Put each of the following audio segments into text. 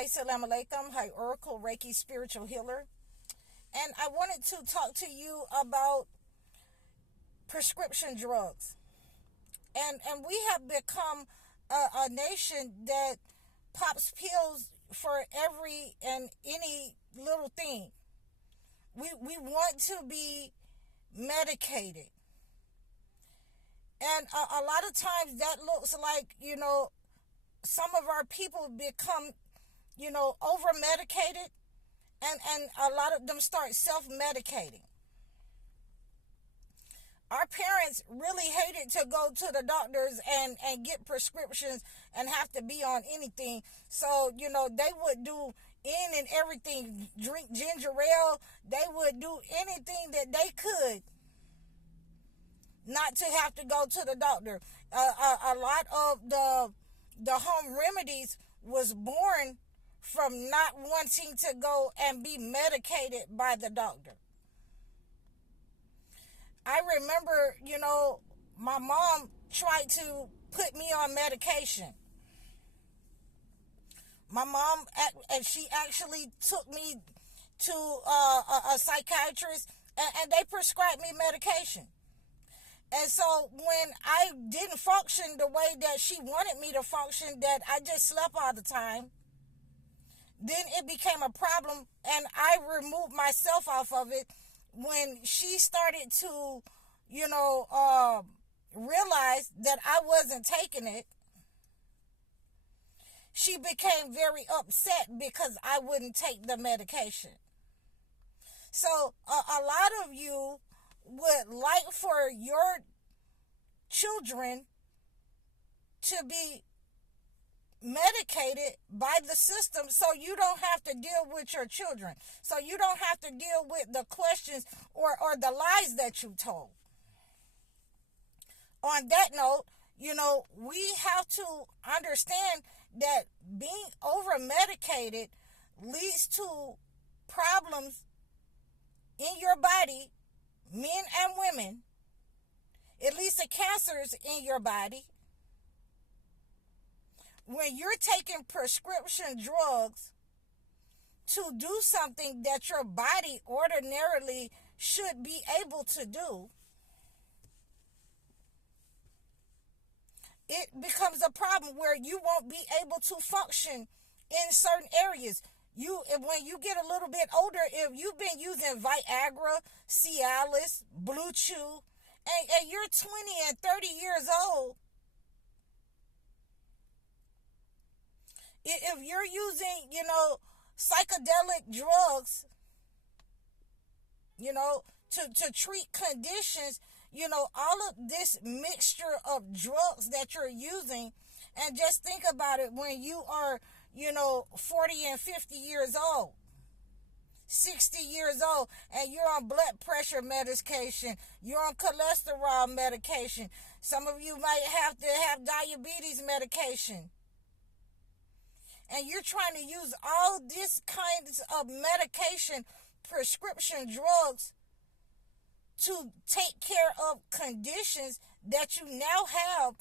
Hi, Salam Alaikum. Hi, Oracle Reiki Spiritual Healer. And I wanted to talk to you about prescription drugs. And we have become a nation that pops pills for every and any little thing. We want to be medicated. And a lot of times that looks like, some of our people become, over medicated, and a lot of them start self-medicating. Our parents really hated to go to the doctors and get prescriptions and have to be on anything. So, they would do in and everything, drink ginger ale. They would do anything that they could not to have to go to the doctor. A lot of the home remedies was born from not wanting to go and be medicated by the doctor. I remember, my mom tried to put me on medication. My mom, and she actually took me to a psychiatrist, and they prescribed me medication. And so when I didn't function the way that she wanted me to function, that I just slept all the time, then it became a problem, and I removed myself off of it. When she started to, realize that I wasn't taking it, she became very upset because I wouldn't take the medication. So a lot of you would like for your children to be medicated by the system, so you don't have to deal with your children, so you don't have to deal with the questions or the lies that you told. On that note, we have to understand that being over medicated leads to problems in your body, men and women. It leads to cancers in your body. When you're taking prescription drugs to do something that your body ordinarily should be able to do, it becomes a problem where you won't be able to function in certain areas. When you get a little bit older, if you've been using Viagra, Cialis, Blue Chew, and you're 20 and 30 years old, if you're using, psychedelic drugs, to treat conditions, all of this mixture of drugs that you're using, and just think about it when you are, 40 and 50 years old, 60 years old, and you're on blood pressure medication, you're on cholesterol medication, some of you might have to have diabetes medication, and you're trying to use all these kinds of medication, prescription drugs, to take care of conditions that you now have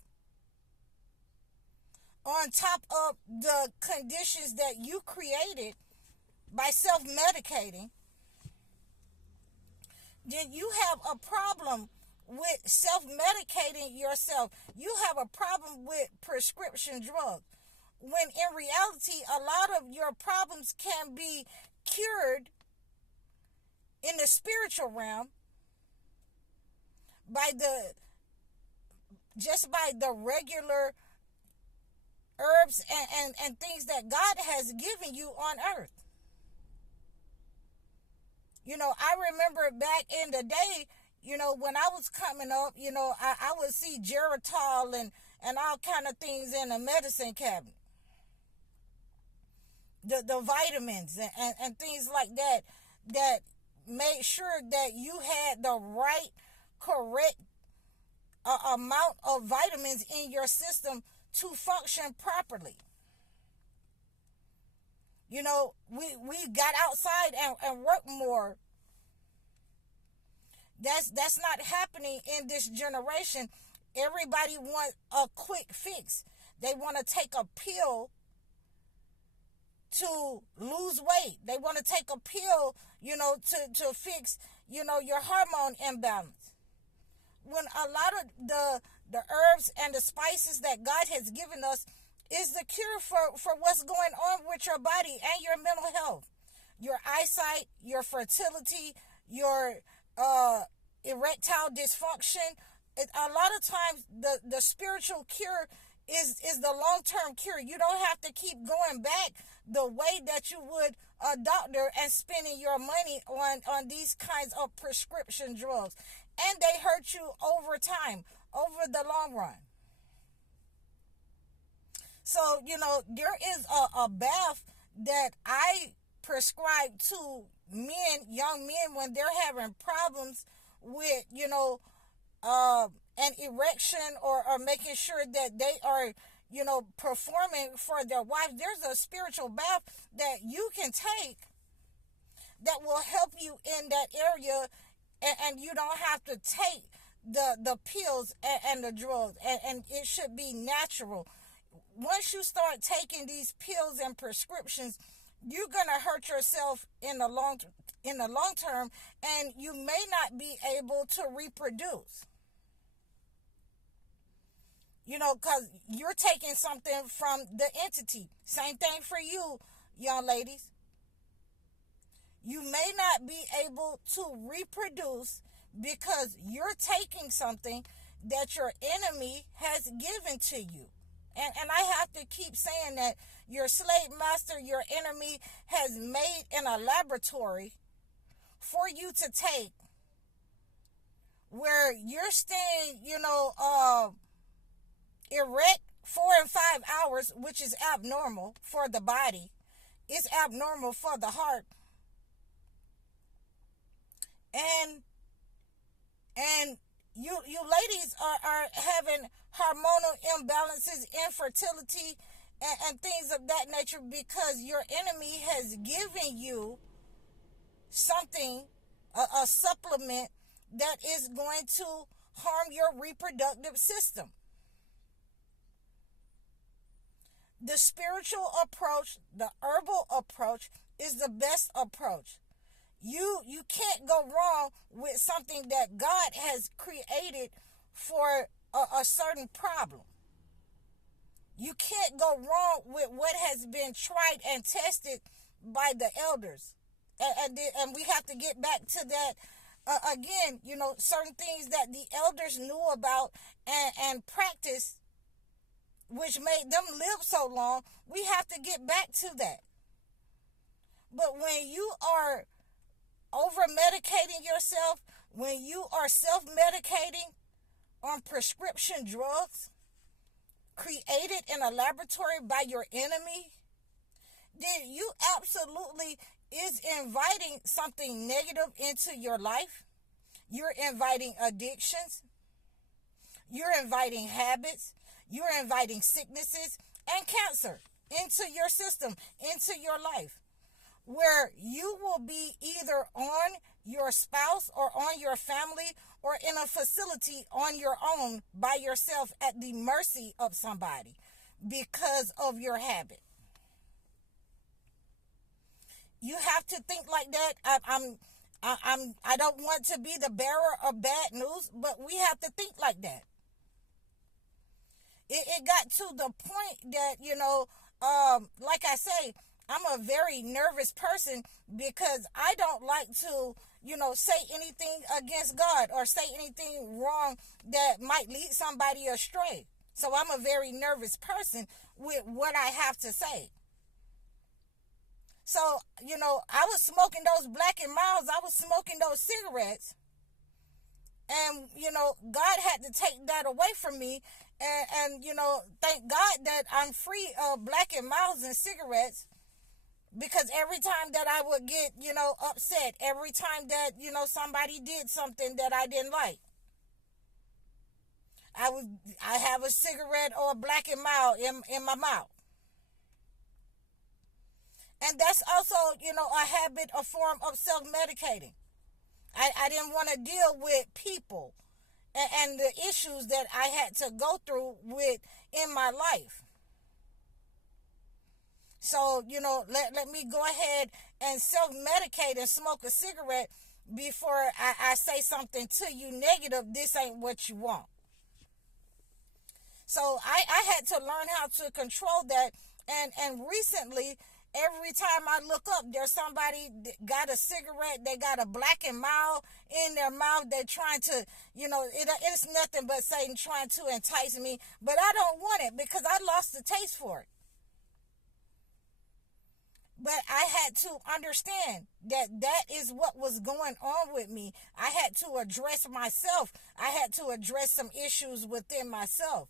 on top of the conditions that you created by self-medicating, then you have a problem with self-medicating yourself. You have a problem with prescription drugs, when in reality, a lot of your problems can be cured in the spiritual realm by the regular herbs and things that God has given you on earth. I remember back in the day, when I was coming up, I would see Geritol and all kind of things in the medicine cabinet. The vitamins and things like that made sure that you had the right, correct amount of vitamins in your system to function properly. We got outside and worked more. That's not happening in this generation. Everybody wants a quick fix. They want to take a pill to lose weight. They want to take a pill, to fix, your hormone imbalance. When a lot of the herbs and the spices that God has given us is the cure for what's going on with your body and your mental health, your eyesight, your fertility, your erectile dysfunction. A lot of times the spiritual cure is the long-term cure. You don't have to keep going back the way that you would a doctor and spending your money on these kinds of prescription drugs. And they hurt you over time, over the long run. So, there is a bath that I prescribe to men, young men, when they're having problems with, an erection or making sure that they are, performing for their wife. There's a spiritual bath that you can take that will help you in that area, and you don't have to take the pills and the drugs, and it should be natural. Once you start taking these pills and prescriptions, you're gonna hurt yourself in the long term, and you may not be able to reproduce. Because you're taking something from the entity. Same thing for you, young ladies. You may not be able to reproduce because you're taking something that your enemy has given to you. And I have to keep saying that your slave master, your enemy, has made in a laboratory for you to take, where you're staying, erect 4 and 5 hours, which is abnormal for the body. It's abnormal for the heart. And you ladies are having hormonal imbalances, infertility, and things of that nature because your enemy has given you something, a supplement that is going to harm your reproductive system. The spiritual approach, the herbal approach, is the best approach. You can't go wrong with something that God has created for a certain problem. You can't go wrong with what has been tried and tested by the elders. And we have to get back to that again, certain things that the elders knew about and practiced, which made them live so long. We have to get back to that. But when you are over-medicating yourself, when you are self-medicating on prescription drugs created in a laboratory by your enemy, then you absolutely is inviting something negative into your life. You're inviting addictions. You're inviting habits. You're inviting sicknesses and cancer into your system, into your life, where you will be either on your spouse or on your family or in a facility on your own by yourself at the mercy of somebody because of your habit. You have to think like that. I don't want to be the bearer of bad news, but we have to think like that. It got to the point that, like I say, I'm a very nervous person because I don't like to, say anything against God or say anything wrong that might lead somebody astray. So I'm a very nervous person with what I have to say. So, I was smoking those Black and Milds. I was smoking those cigarettes. And, God had to take that away from me. And thank God that I'm free of Black and Milds and cigarettes. Because every time that I would get, upset, every time that, somebody did something that I didn't like, I have a cigarette or a Black and Mild in my mouth. And that's also, a habit, a form of self-medicating. I didn't want to deal with people and the issues that I had to go through with in my life. So, let me go ahead and self-medicate and smoke a cigarette before I say something to you negative. This ain't what you want. So I had to learn how to control that. And recently, every time I look up, there's somebody that got a cigarette, they got a blackened mouth in their mouth. They're trying to, it's nothing but Satan trying to entice me. But I don't want it because I lost the taste for it. But I had to understand that that is what was going on with me. I had to address myself. I had to address some issues within myself.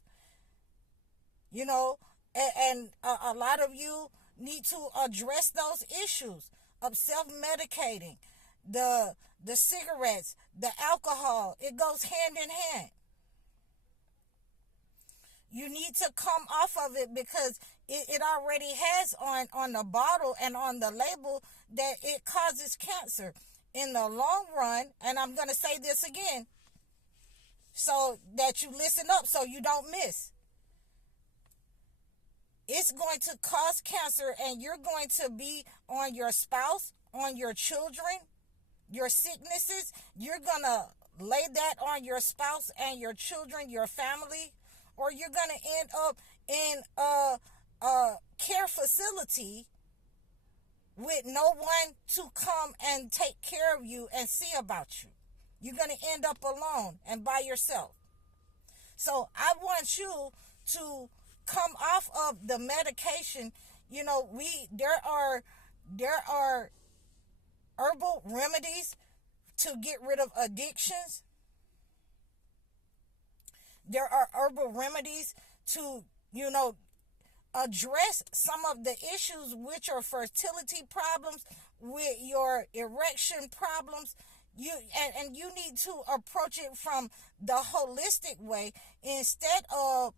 And a lot of you need to address those issues of self-medicating, the cigarettes, the alcohol. It goes hand in hand. You need to come off of it because it already has on the bottle and on the label that it causes cancer. In the long run, and I'm going to say this again so that you listen up so you don't miss. It's going to cause cancer, and you're going to be on your spouse, on your children, your sicknesses. You're going to lay that on your spouse and your children, your family, or you're going to end up in a care facility with no one to come and take care of you and see about you. You're going to end up alone and by yourself. So I want you to come off of the medication. There are herbal remedies to get rid of addictions. There are herbal remedies to, address some of the issues with your fertility problems, with your erection problems. You need to approach it from the holistic way instead of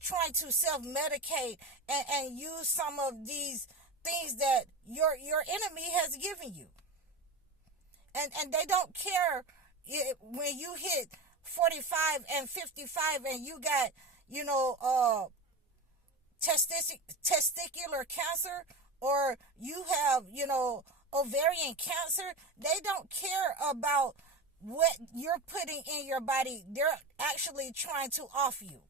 trying to self-medicate and use some of these things that your enemy has given you. And they don't care when you hit 45 and 55 and you got, testicular cancer, or you have, ovarian cancer. They don't care about what you're putting in your body. They're actually trying to off you.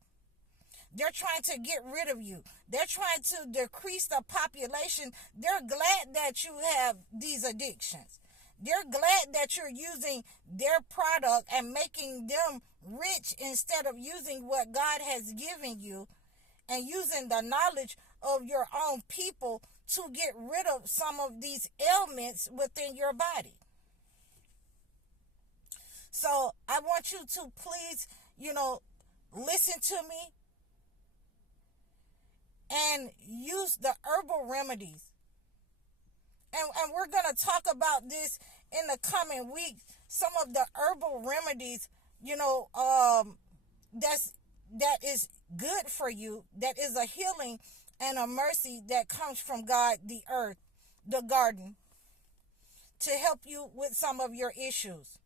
They're trying to get rid of you. They're trying to decrease the population. They're glad that you have these addictions. They're glad that you're using their product and making them rich instead of using what God has given you and using the knowledge of your own people to get rid of some of these ailments within your body. So I want you to please, listen to me and use the herbal remedies. And we're going to talk about this in the coming weeks. Some of the herbal remedies, that is good for you, that is a healing and a mercy that comes from God, the earth, the garden, to help you with some of your issues.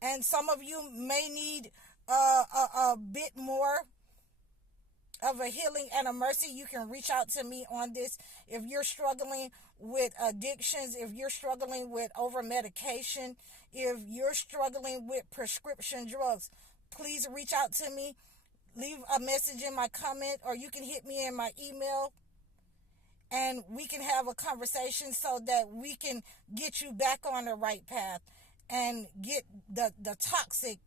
And some of you may need a bit more of a healing and a mercy. You can reach out to me on this. If you're struggling with addictions, if you're struggling with over medication, if you're struggling with prescription drugs, please reach out to me. Leave a message in my comment, or you can hit me in my email, and we can have a conversation so that we can get you back on the right path and get the toxic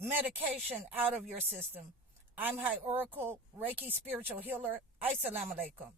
medication out of your system. I'm High Oracle, Reiki Spiritual Healer. Assalamu alaikum.